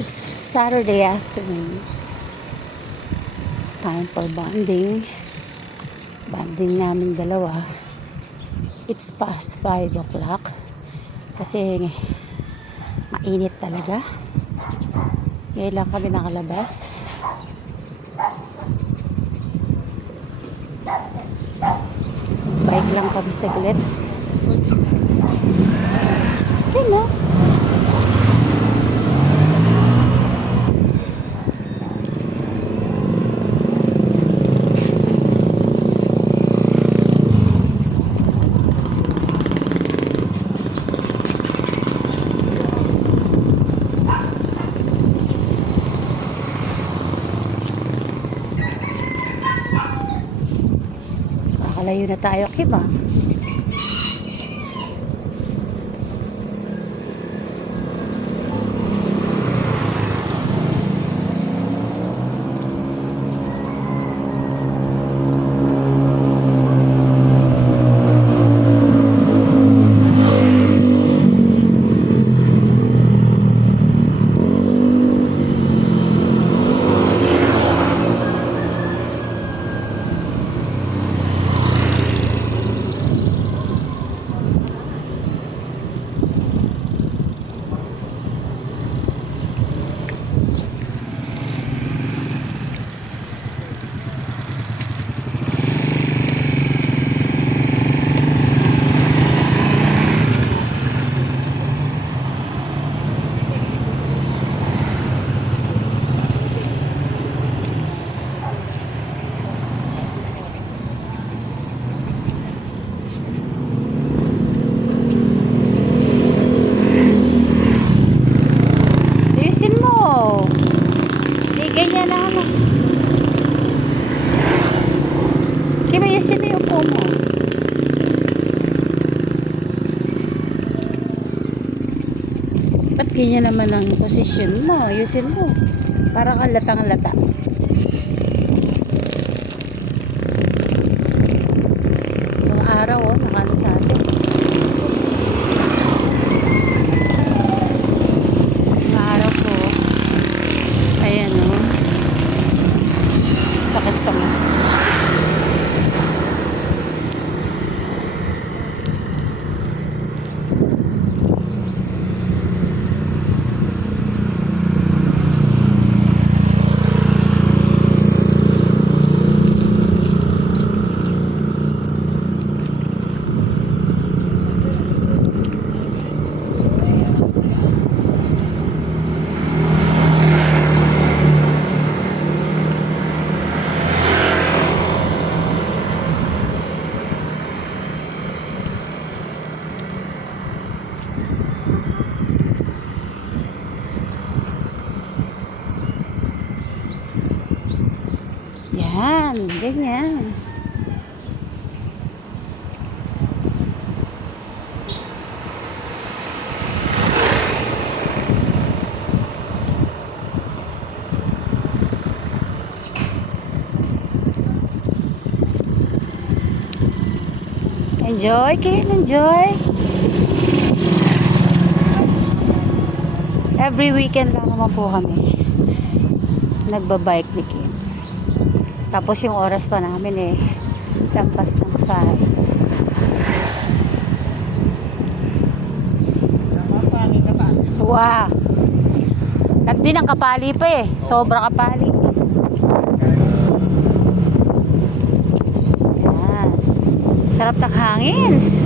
It's Saturday afternoon. Time for bonding. Bonding namin dalawa. It's past 5 o'clock. Kasi mainit talaga. Ngayon lang kami nakalabas. Bike lang kami saglit. Okay, no? Kakalayo na tayo, Kim, ah. Ayusin mo. Hindi ganyan na ano. Kim, ayusin mo yung upo mo. Ba't ganyan naman ang posisyon mo? Ayusin mo. Para kang latang-lata. Yung araw, oh, nakano sa atin. Yung araw ko, ayan, oh. Sakit sa mga. Yan, ganyan. Enjoy, Kim, enjoy. Every weekend lang naman po kami nagbabike ni Kim. Tapos yung oras pa namin lampas ng 5. Wow! At din ang kapali pa sobra kapali. Yan. Sarap ng hangin.